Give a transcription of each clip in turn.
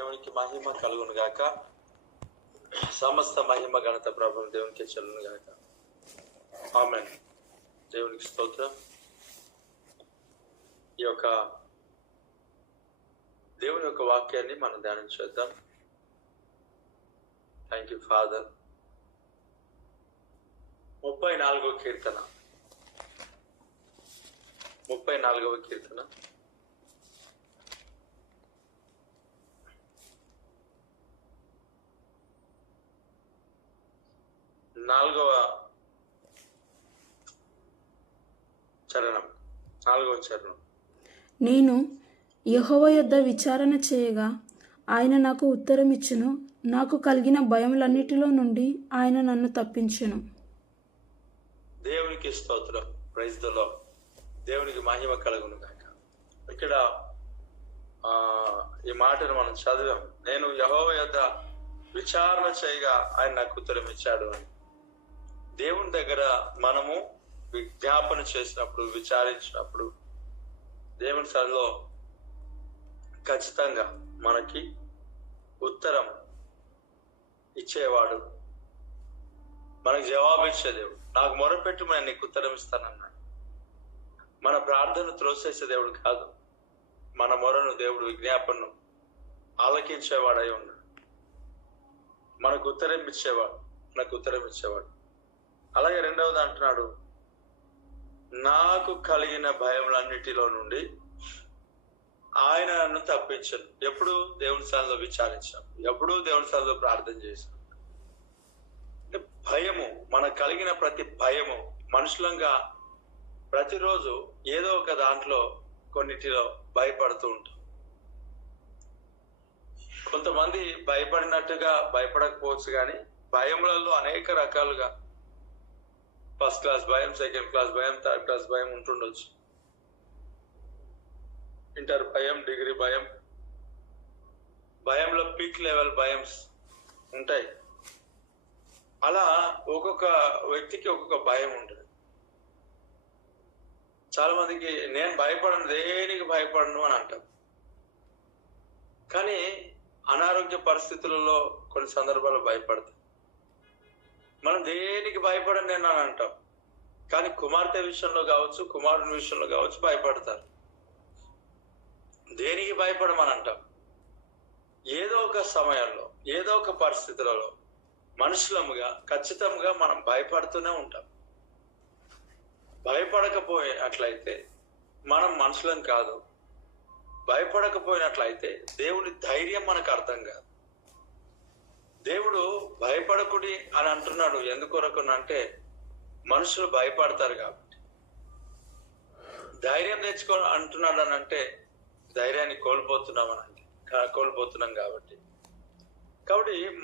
దేవునికి మహిమ కలుగును గాక. సమస్త మహిమ ఘనత ప్రభువు దేవునికి చెల్లును గాక. ఆమేన్. దేవునికి స్తోత్రం. ఈ యొక్క దేవుని యొక్క వాక్యాన్ని మనం ధ్యానం చేద్దాం. Thank you father. 34వ కీర్తన 34వ కీర్తన 4వ చరణం. నేను యెహోవా యొద్ద విచారణ చేయగా ఆయన నాకు ఉత్తరం ఇచ్చెను. నాకు కలిగిన భయములన్నిటిలో నుండి ఆయన నన్ను తప్పించెను. దేవునికి స్తోత్రం. Praise the Lord. దేవునికి మహిమ కలుగును గాక. ఇక్కడ ఈ మాటను మనం చదివాం. నేను యెహోవా యొద్ద విచారణ చేయగా ఆయన నాకు ఉత్తరం ఇచ్చాడు అని. దేవుని దగ్గర మనము విజ్ఞాపన చేసినప్పుడు, విచారించినప్పుడు దేవుని సన్నిధిలో ఖచ్చితంగా మనకి ఉత్తరం ఇచ్చేవాడు, మనకు జవాబు ఇచ్చే దేవుడు. నాకు మొరపెట్టు, నేను నీకు ఉత్తరం ఇస్తానన్నాడు. మన ప్రార్థన త్రోసేసే దేవుడు కాదు. మన మొరను దేవుడు, విజ్ఞాపనను ఆలకించేవాడై ఉన్నాడు. మనకు ఉత్తరం ఇచ్చేవాడు. అలాగే రెండవది అంటున్నాడు, నాకు కలిగిన భయములన్నిటిలో నుండి ఆయన నన్ను తప్పించను. ఎప్పుడు దేవుని సన్నిధిలో విచారించాం, ఎప్పుడు దేవుని సన్నిధిలో ప్రార్థన చేశాం. అంటే భయము, మనకు కలిగిన ప్రతి భయము, మనుషులంగా ప్రతిరోజు ఏదో ఒక దాంట్లో కొన్నిటిలో భయపడుతూ ఉంటాం. కొంతమంది భయపడినట్టుగా భయపడకపోవచ్చు, కానీ భయములలో అనేక రకాలుగా, ఫస్ట్ క్లాస్ భయం, సెకండ్ క్లాస్ భయం, థర్డ్ క్లాస్ భయం ఉంటుండొచ్చు. ఇంటర్ భయం, డిగ్రీ భయం, భయంలో పీక్ లెవెల్ భయమ్స్ ఉంటాయి. అలా ఒక్కొక్క వ్యక్తికి ఒక్కొక్క భయం ఉంటుంది. చాలా మందికి నేను భయపడను, దేనికి భయపడను అని అంటాం. కానీ అనారోగ్య పరిస్థితులలో కొన్ని సందర్భాల్లో భయపడతాం. మనం దేనికి భయపడను నేను అని అంటాం. కానీ కుమార్తె విషయంలో కావచ్చు, కుమారుని విషయంలో కావచ్చు భయపడతారు. దేనికి భయపడమని అంటాం. ఏదో ఒక సమయంలో, ఏదో ఒక పరిస్థితులలో మనుషులముగా ఖచ్చితంగా మనం భయపడుతూనే ఉంటాం. భయపడకపోయినట్లయితే మనం మనుషులం కాదు. భయపడకపోయినట్లయితే దేవుని ధైర్యం మనకు అర్థం కాదు. దేవుడు భయపడకుడి అని అంటున్నాడు. ఎందుకొరకు అంటే మనుషులు భయపడతారు కాబట్టి. ధైర్యం తెచ్చుకో అంటున్నాడు అని అంటే ధైర్యాన్ని కోల్పోతున్నాం కాబట్టి.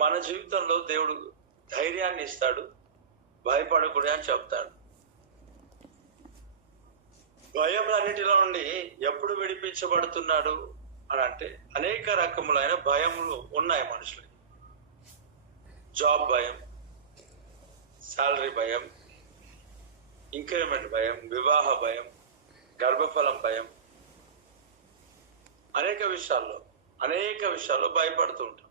మన జీవితంలో దేవుడు ధైర్యాన్ని ఇస్తాడు. భయపడకుడి అని చెప్తాడు. భయములన్నిటిలో నుండి ఎప్పుడు విడిపించబడుతున్నాడు అని అంటే అనేక రకములైన భయములు ఉన్నాయి మనుషులకి. జాబ్ భయం, శాలరీ భయం, ఇంక్రిమెంట్ భయం, వివాహ భయం, గర్భఫలం భయం, అనేక విషయాల్లో భయపడుతూ ఉంటాం.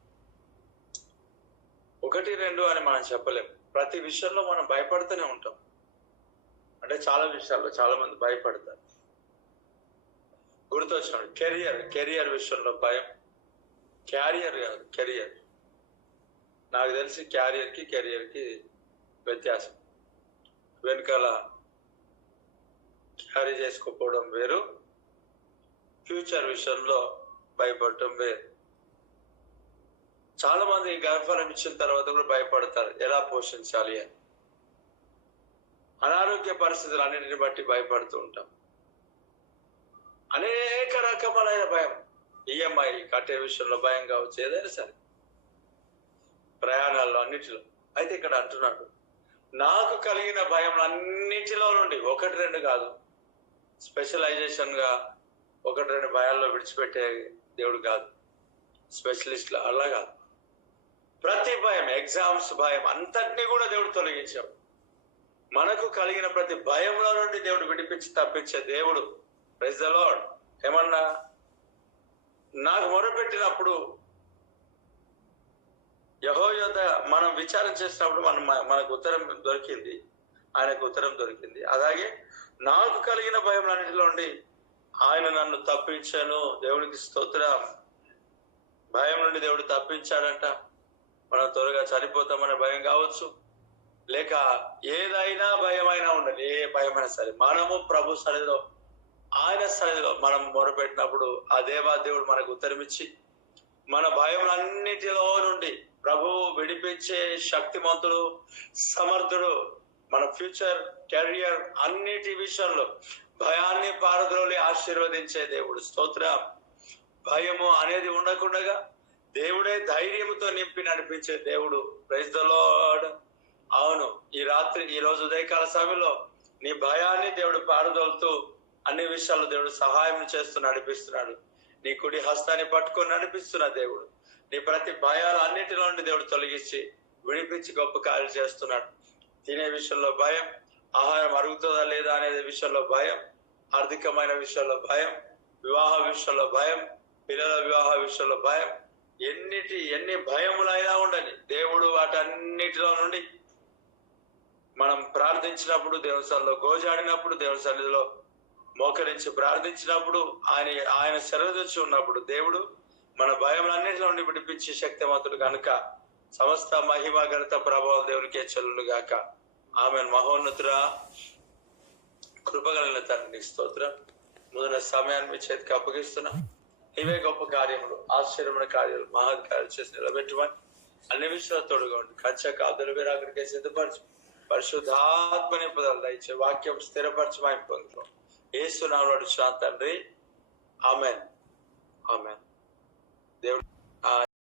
1, 2 అని మనం చెప్పలేం. ప్రతి విషయంలో మనం భయపడుతూనే ఉంటాం. అంటే చాలా విషయాల్లో చాలా మంది భయపడతారు. గుర్తొచ్చినాడు కెరియర్ విషయంలో భయం. క్యారియర్ కాదు, కెరియర్. నాకు తెలిసి కెరియర్కి వ్యత్యాసం. వెనకాల క్యారీ చేసుకోకపోవడం వేరు, ఫ్యూచర్ విషయంలో భయపడటం వేరు. చాలా మంది గర్భఫలం ఇచ్చిన తర్వాత కూడా భయపడతారు, ఎలా పోషించాలి అని. అనారోగ్య పరిస్థితులు అన్నింటిని బట్టి భయపడుతూ ఉంటాం. అనేక రకములైన భయం. ఈఎంఐ కట్టే విషయంలో భయం కావచ్చు, ఏదైనా సరే, ప్రయాణాల్లో అన్నిటిలో. అయితే ఇక్కడ అంటున్నాడు, నాకు కలిగిన భయం అన్నిటిలో నుండి, 1, 2 కాదు, స్పెషలైజేషన్గా 1, 2 భయాల్లో విడిచిపెట్టే దేవుడు కాదు, స్పెషలిస్ట్ల అలా కాదు. ప్రతి భయం, ఎగ్జామ్స్ భయం అంతటినీ కూడా దేవుడు తొలగించాడు. మనకు కలిగిన ప్రతి భయంలో నుండి దేవుడు విడిపించి తప్పించే దేవుడు. Praise the Lord. ఏమన్నా నాకు మొరపెట్టినప్పుడు యెహోవా యొద్ద మనం విచారం చేసినప్పుడు మనకు ఉత్తరం దొరికింది, ఆయనకు ఉత్తరం దొరికింది. అలాగే నాకు కలిగిన భయములన్నిటిలో నుండి ఆయన నన్ను తప్పించాను. దేవునికి స్తోత్రం. భయం నుండి దేవుడు తప్పించాడంట. మనం త్వరగా చనిపోతామనే భయం కావచ్చు, లేక ఏదైనా భయమైనా ఉండాలి, ఏ భయమైనా సరే మనము ప్రభు సన్నిధిలో, ఆయన సన్నిధిలో మనం మొరపెట్టినప్పుడు ఆ దేవుడు మనకు ఉత్తరమిచ్చి మన భయములన్నిటిలో నుండి ప్రభు విడిపించే శక్తిమంతుడు, సమర్థుడు. మన ఫ్యూచర్, కెరియర్ అన్నిటి విషయంలో భయాన్ని పారద్రోలి ఆశీర్వదించే దేవుడు. స్తోత్రం. భయము అనేది ఉండకుండా దేవుడే ధైర్యంతో నింపి నడిపించే దేవుడు. Praise the Lord. అవును, ఈ రోజు ఉదయకాల సమయంలో నీ భయాన్ని దేవుడు పారదోలుతూ అన్ని విషయాల్లో దేవుడు సహాయం చేస్తూ నడిపిస్తున్నాడు. నీ కుడి హస్తాన్ని పట్టుకొని నడిపిస్తున్న దేవుడు నీ ప్రతి భయాలు అన్నిటిలో నుండి దేవుడు తొలగించి విడిపించి గొప్ప కార్యాలు చేస్తున్నాడు. తినే విషయంలో భయం, ఆహారం అరుగుతుందా లేదా అనే విషయంలో భయం, ఆర్థికమైన విషయంలో భయం, వివాహ విషయంలో భయం, పిల్లల వివాహ విషయంలో భయం, ఎన్ని భయములైనా ఉండని దేవుడు వాటన్నిటిలో నుండి మనం ప్రార్థించినప్పుడు, దేవుని సన్నిధిలో గోజాడినప్పుడు, దేవుని సన్నిధిలో మోకరించి ప్రార్థించినప్పుడు, ఆయన శరణొచ్చి ఉన్నప్పుడు దేవుడు మన భయములన్నిటిలో నుండి విడిపించి శక్తివంతుడు కనుక సమస్త మహిమ ఘనత ప్రభావం దేవునికే చెల్లును గాక. ఆమెన్. మహోన్నతుడా, కృపగలిగిన తండ్రి స్తోత్రం. ముందున్న సమయాన్ని మీ చేతికి అప్పగిస్తున్నా. ఇవే గొప్ప కార్యములు, ఆశ్చర్యమైన కార్యాలు, మహత్ కార్యాలు చేసి నిలబెట్టమని అన్ని విషయాలు తోడుగా ఉండి కంచె కాదులు మీరు అక్కడికి సిద్ధపరచు. పరిశుద్ధాత్మ నింపుదల దయచే వాక్యం స్థిరపరచమని పొందుతాం. యేసు నామములో తండ్రి. ఆమెన్. ఆమెన్. దేవుడు